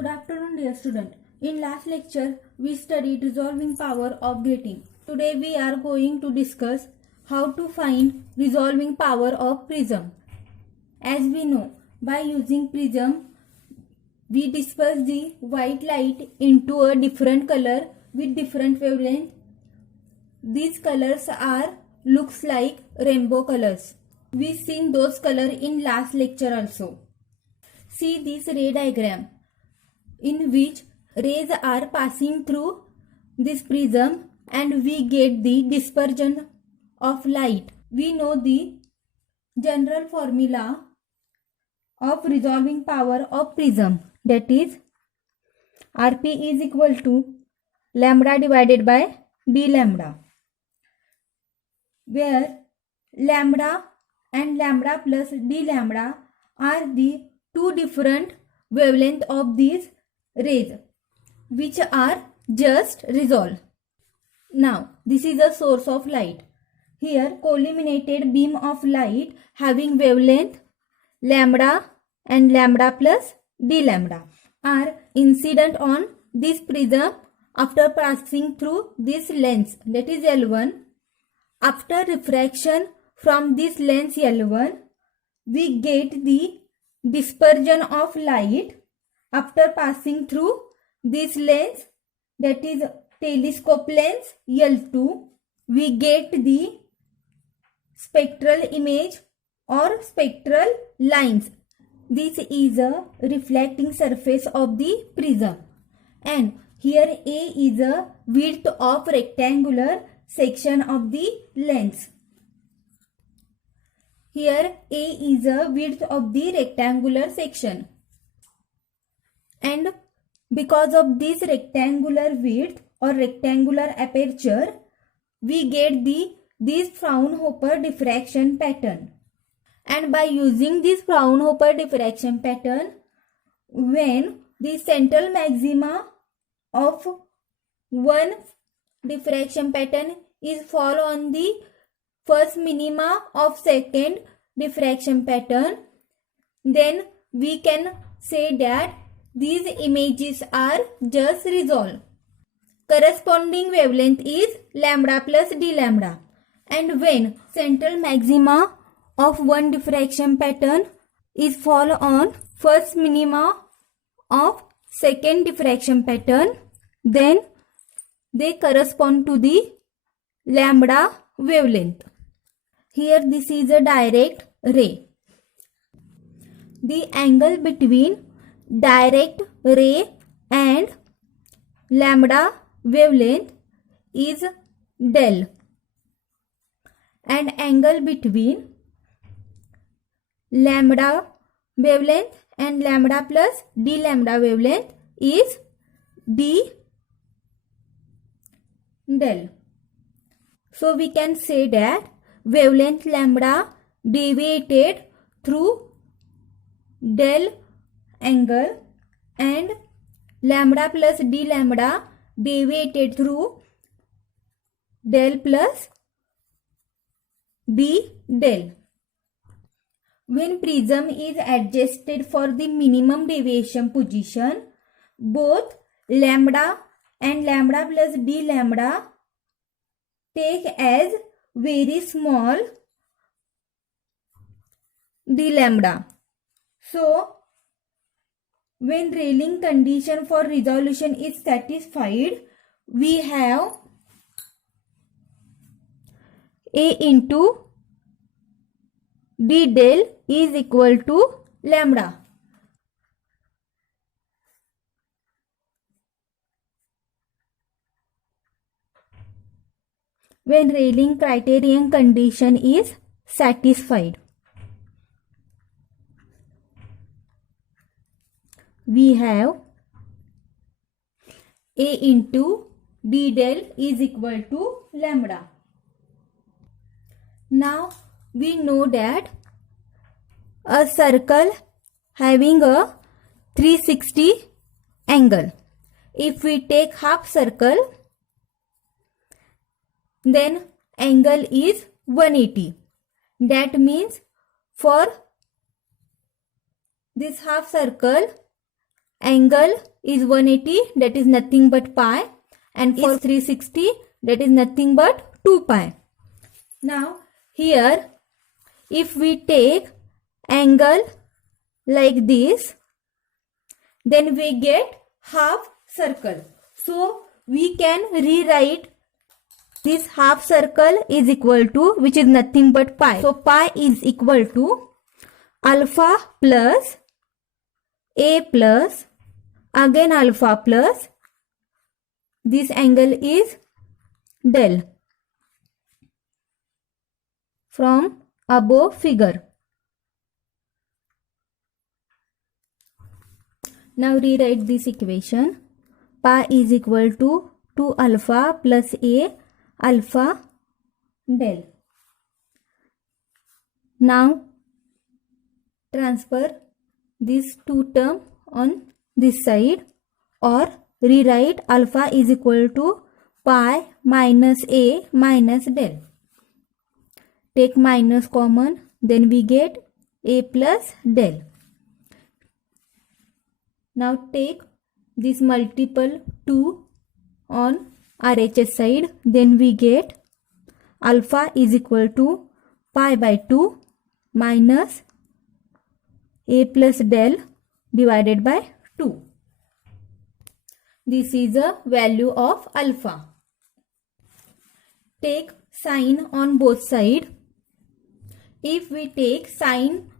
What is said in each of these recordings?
Good afternoon, dear student. In last lecture, we studied resolving power of grating. Today we are going to discuss how to find resolving power of prism. As we know, by using prism, we disperse the white light into a different color with different wavelength. These colors looks like rainbow colors. We seen those color in last lecture also. See this ray diagram, in which rays are passing through this prism and we get the dispersion of light. We know the general formula of resolving power of prism, that is Rp is equal to lambda divided by d lambda, where lambda and lambda plus d lambda are the two different wavelength of these rays which are just resolved. Now this is a source of light. Here collimated beam of light having wavelength lambda and lambda plus d lambda are incident on this prism after passing through this lens, that is L1. After refraction from this lens L1, we get the dispersion of light after passing through this lens, that is telescope lens L2. We get the spectral image or spectral lines. This is a reflecting surface of the prism, and here A is a width of rectangular section of the lens. Here A is a width of the rectangular section, and because of this rectangular width or rectangular aperture, we get this Fraunhofer diffraction pattern. And by using this Fraunhofer diffraction pattern, when the central maxima of one diffraction pattern is fall on the first minima of second diffraction pattern, then we can say that these images are just resolved. Corresponding wavelength is lambda plus d lambda, and when central maxima of one diffraction pattern is fall on first minima of second diffraction pattern, then they correspond to the lambda wavelength. Here this is a direct ray. The angle between direct ray and lambda wavelength is del, and angle between lambda wavelength and lambda plus d lambda wavelength is d del. So we can say that wavelength lambda deviated through del angle and lambda plus d lambda deviated through del plus d del. When prism is adjusted for the minimum deviation position, both lambda and lambda plus d lambda take as very small d lambda. So when Rayleigh condition for resolution is satisfied, we have A into d del is equal to lambda. When Rayleigh criterion condition is satisfied, we have A into d del is equal to lambda. Now we know that a circle having a 360 angle. If we take half circle, then angle is 180. That means for this half circle, angle is 180, that is nothing but pi, and for 360, that is nothing but 2 pi. Now here if we take angle like this, then we get half circle. So we can rewrite this half circle is equal to, which is nothing but pi. So pi is equal to alpha plus a plus again alpha plus this angle is del from above figure. Now rewrite this equation. Pi is equal to 2 alpha plus a alpha del. Now transfer these two terms on this side, or rewrite alpha is equal to pi minus a minus del. Take minus common, then we get a plus del. Now take this multiple 2 on RHS side, then we get alpha is equal to pi by 2 minus a plus del divided by 2. This is a value of alpha. Take sine on both sides. If we take sine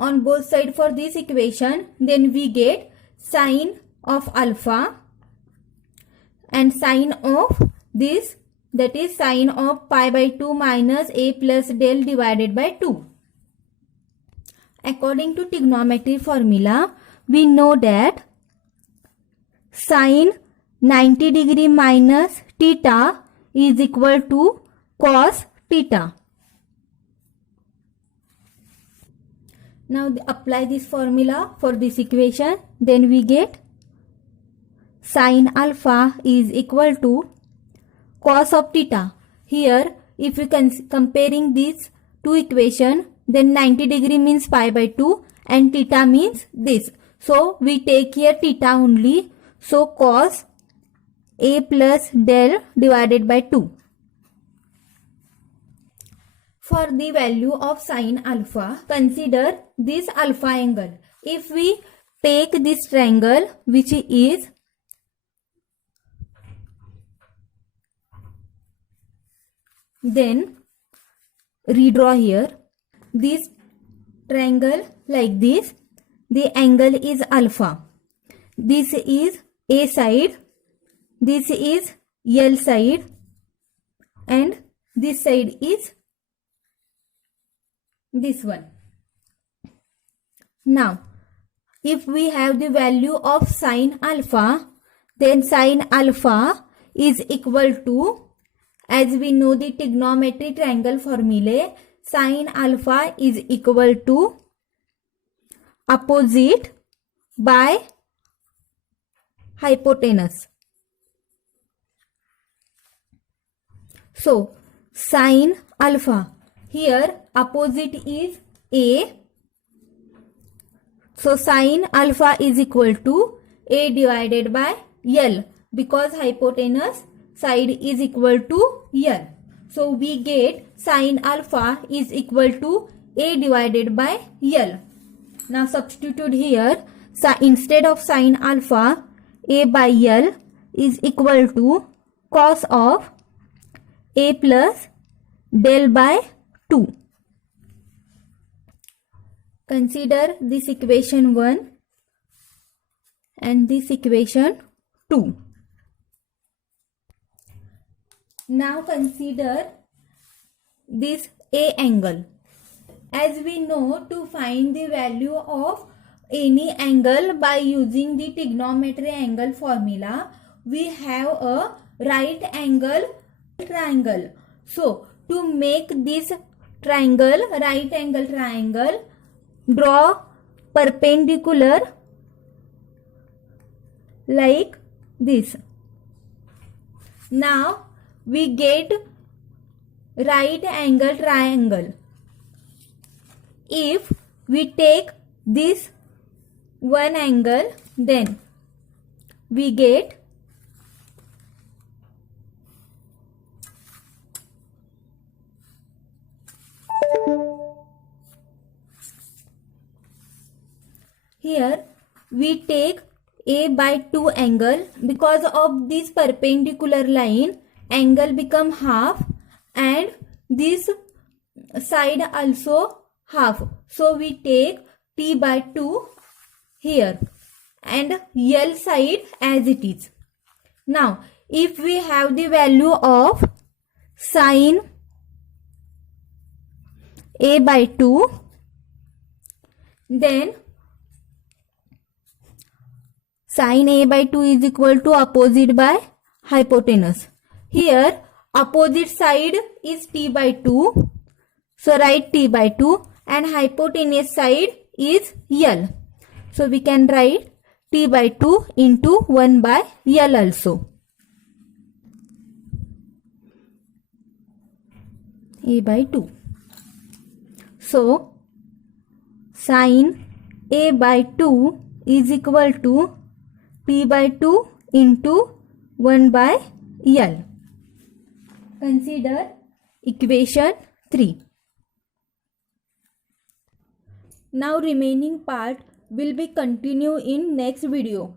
on both sides for this equation, then we get sine of alpha and sine of this, that is sine of pi by 2 minus a plus del divided by 2. According to trigonometry formula, we know that sine 90 degree minus theta is equal to cos theta. Now apply this formula for this equation, then we get sine alpha is equal to cos of theta. Here if we comparing these two equations, then 90 degree means pi by 2 and theta means this. So we take here theta only. So cos a plus del divided by 2. For the value of sine alpha, consider this alpha angle. If we take this triangle which is then redraw here this triangle like this, the angle is alpha. This is A side, this is L side, and this side is this one. Now if we have the value of sine alpha, then sine alpha is equal to, as we know the trigonometry triangle formulae, sine alpha is equal to opposite by hypotenuse. So sine alpha, here opposite is A, so sine alpha is equal to A divided by L, because hypotenuse side is equal to L. So we get sine alpha is equal to A divided by L. Now substitute here, so instead of sine alpha, A by L is equal to cos of A plus del by 2. Consider this equation 1 and this equation 2. Now consider this A angle. As we know, to find the value of any angle by using the trigonometry angle formula, we have a right angle triangle. So to make this triangle, right angle triangle, draw perpendicular like this. Now we get right angle triangle. If we take this one angle, then we get here we take a by 2 angle. Because of this perpendicular line, angle become half and this side also half. So we take t by 2 here and L side as it is. Now if we have the value of sine a by 2, then sine a by 2 is equal to opposite by hypotenuse. Here opposite side is t by 2. So write t by 2 and hypotenuse side is L. So we can write t by 2 into 1 by L also. A by 2. So sine a by 2 is equal to t by 2 into 1 by L. Consider equation 3. Now remaining part will be continued in next video.